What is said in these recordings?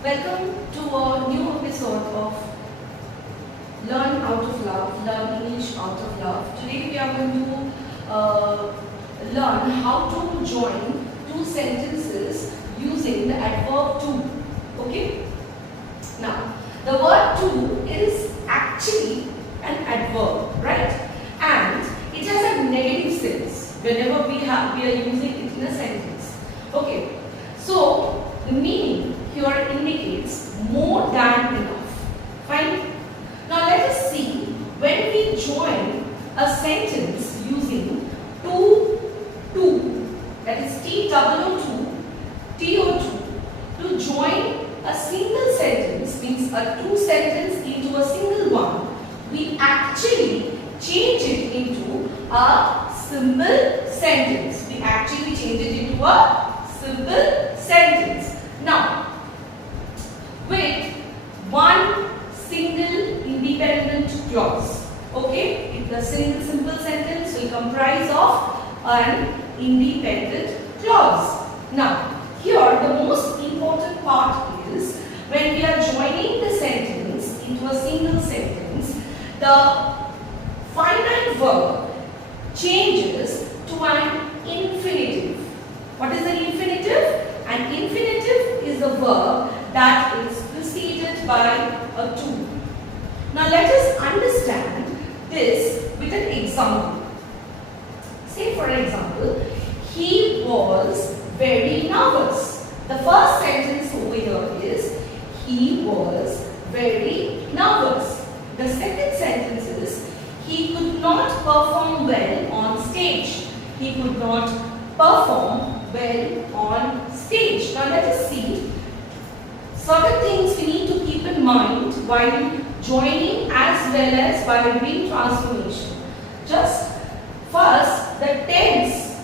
Welcome to a new episode of Learn Out of Love, Learn English Out of Love. Today we are going to learn how to join two sentences using the adverb to. Okay? Now, the word to is actually an adverb, right? And it has a negative sense whenever we are using it in a sentence. Okay? So, the meaning here indicates more than enough. Fine? Now let us see when we join a sentence using to, that is TOO2, to join a single sentence, means a two sentence into a single one, we actually change it into a simple sentence. We actually change it into a simple sentence. Now, with one single independent clause. Okay, the simple sentence will comprise of an independent clause. Now, here the most important part is when we are joining the sentence into a single sentence, the finite verb changes to an infinitive. What is an infinitive? An infinitive is a verb that is preceded by a to. Now let us understand this with an example. Say for example, he was very nervous. The first sentence over here is he was very nervous. The second sentence is he could not perform well on stage. He could not perform well on stage. Now let us see certain things we need to keep in mind while joining as well as while doing transformation. Just first, the tense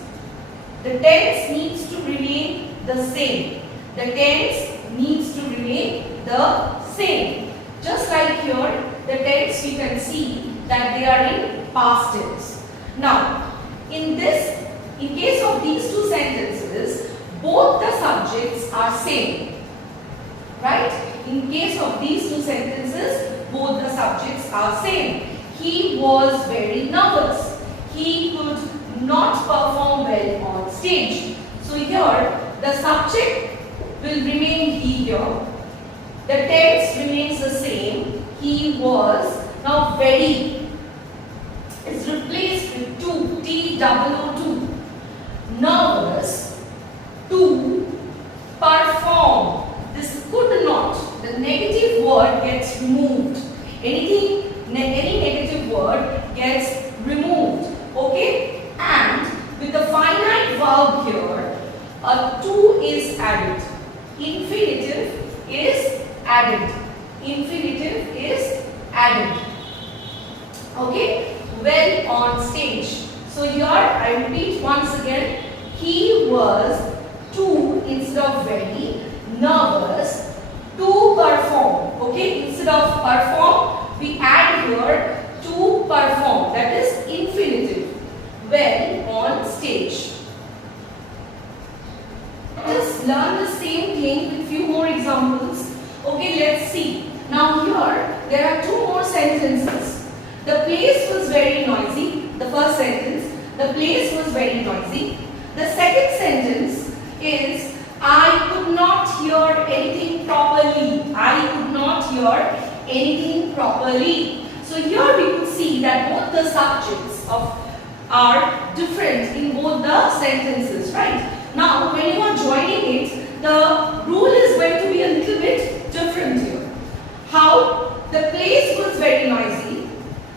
needs to remain the same. The tense needs to remain the same. Just like here, the tense we can see that they are in past tense. Now, in case of these two sentences, both the subjects are same. Right? In case of these two sentences, both the subjects are same. He was very nervous. He could not perform well on stage. So here, the subject will remain he here. The tense remains the same. He was. Now very is replaced with to, TOO2. Nervous, to perform. This could not, the negative word gets removed. Any negative word gets removed. Okay? And with the finite verb here, a to is added. Infinitive is added. Infinitive is added. Okay? Well on stage. So here I repeat once again. He was to instead of very nervous to perform. Okay, instead of perform we add here to perform, that is infinitive. Well on stage. Just learn the same thing with few more examples. Okay, let's see. Now here there are two more sentences. The place was very noisy. The first sentence, the place was very noisy. The second sentence is I could not hear anything properly. I could not hear anything properly. So here we could see that both the subjects are different in both the sentences, right? Now when you are joining it, the rule is going to be a little bit different here. How? The place was very noisy.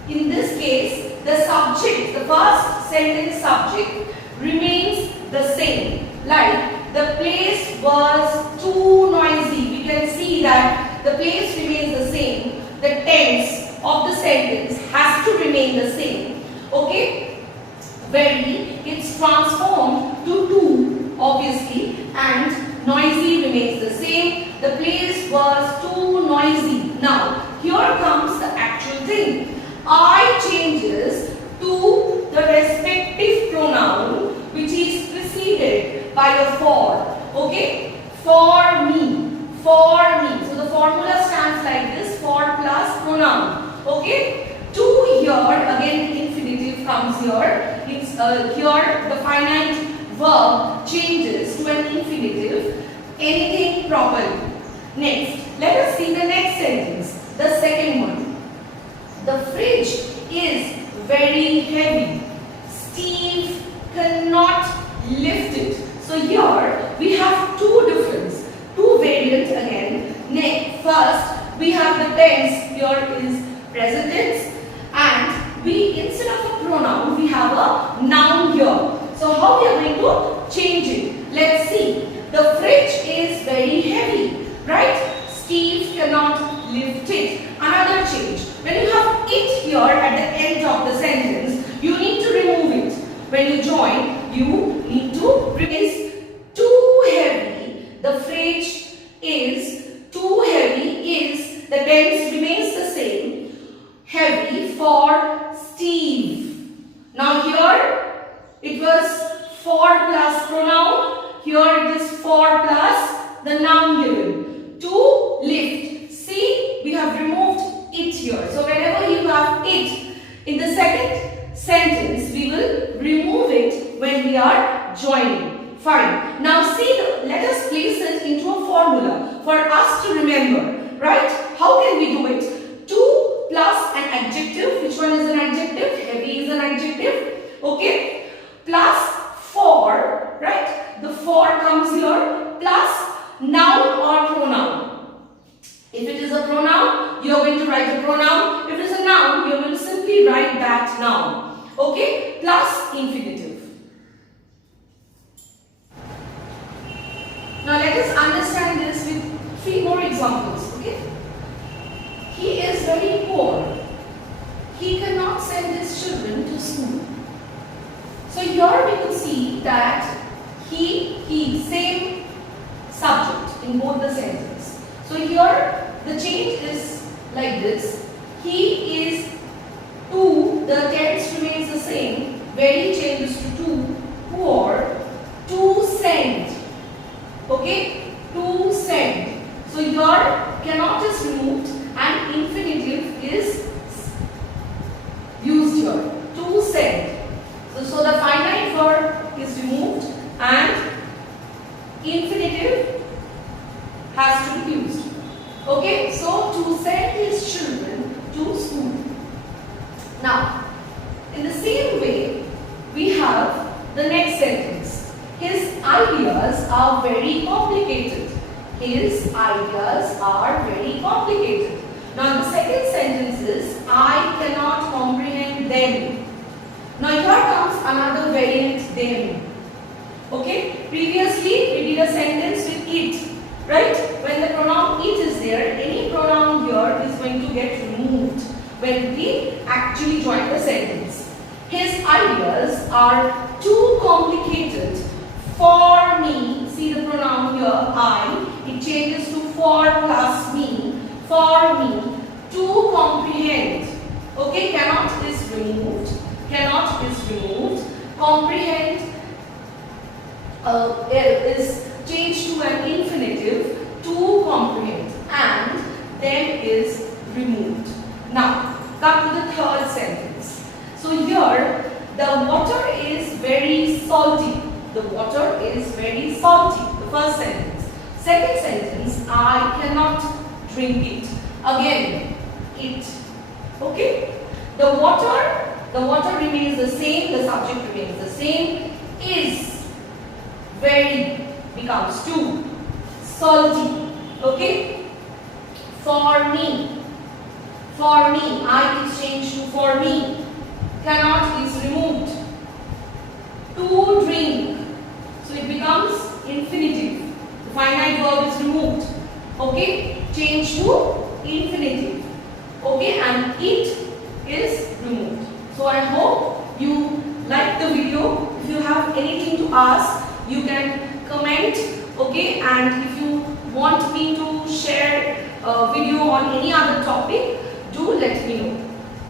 In this case, the subject, the first sentence subject remains the same. Like the place was too noisy. We can see that the place remains the same. The tense of the sentence has to remain the same. Okay? Very, it's transformed to to, obviously, and noisy remains the same. The place was too noisy. Now, here comes the actual thing. I changes to the respective pronoun which is preceded by a for. Okay? For me. For me. here the finite verb changes to an infinitive, anything properly. Next, let us see the next sentence, the second one. The fridge is very heavy. Steve cannot lift it. So here we have two variants again. Next, first we have the tense, here is present tense, and we, instead of a pronoun, we have a noun here. So how we are going to change it? Let's see. The fridge is very heavy, right? Steve cannot lift it. Another change. When you have it here at the end of the sentence, you need to remove it. When you join, you need to replace too heavy. The fridge is too heavy is, the tense remains the same. Heavy for Steve. Now here it was for plus pronoun. Here it is for plus the noun given. To lift. See, we have removed it here. So whenever you have it in the second sentence, we will remove it when we are joining. Fine. Now see, let us place it into a formula for us to remember. Right? How can we do it? To plus an adjective. Which one is an adjective? Heavy is an adjective. Okay. Plus for. Right? The for comes here. Plus noun or pronoun. If it is a pronoun, you are going to write a pronoun. If it is a noun, you are going to simply write that noun. Okay? Plus infinitive. Now let us understand this with 3 more examples. Okay? He is very poor. He cannot send his children to school. So here we could see that he, same subject in both the sentences. So here the change is like this. He is to, the tense remains the same. Very changes to poor, to send. Okay, to send. So here cannot is removed and infinitive is used here. To send. So the finite verb is removed and infinitive has to be used. Okay, so to send his children to school. Now, in the same way, we have the next sentence. His ideas are very complicated. His ideas are very complicated. Now, the second sentence is, I cannot comprehend them. Now, here comes another variant, them. Okay, previously we did a sentence with it. Right? When the pronoun it is there, any pronoun here is going to get removed when we actually join the sentence. His ideas are too complicated for me. See the pronoun here, I. It changes to for plus me. For me to comprehend. Okay, cannot is removed. Cannot is removed. Comprehend is changed to an infinitive, to comprehend, and then is removed. Now, come to the third sentence. So here, the water is very salty. The water is very salty. The first sentence. Second sentence, I cannot drink it. Again, it. Okay? The water remains the same, the subject remains the same, is very becomes too salty. Okay? For me, I is changed to for me. Cannot is removed. To drink, so it becomes infinitive. The finite verb is removed. Okay? Change to infinitive. Okay? And it is removed. So I hope you like the video. If you have anything to ask, you can comment. Okay? And if you want me to share a video on any other topic, do let me know.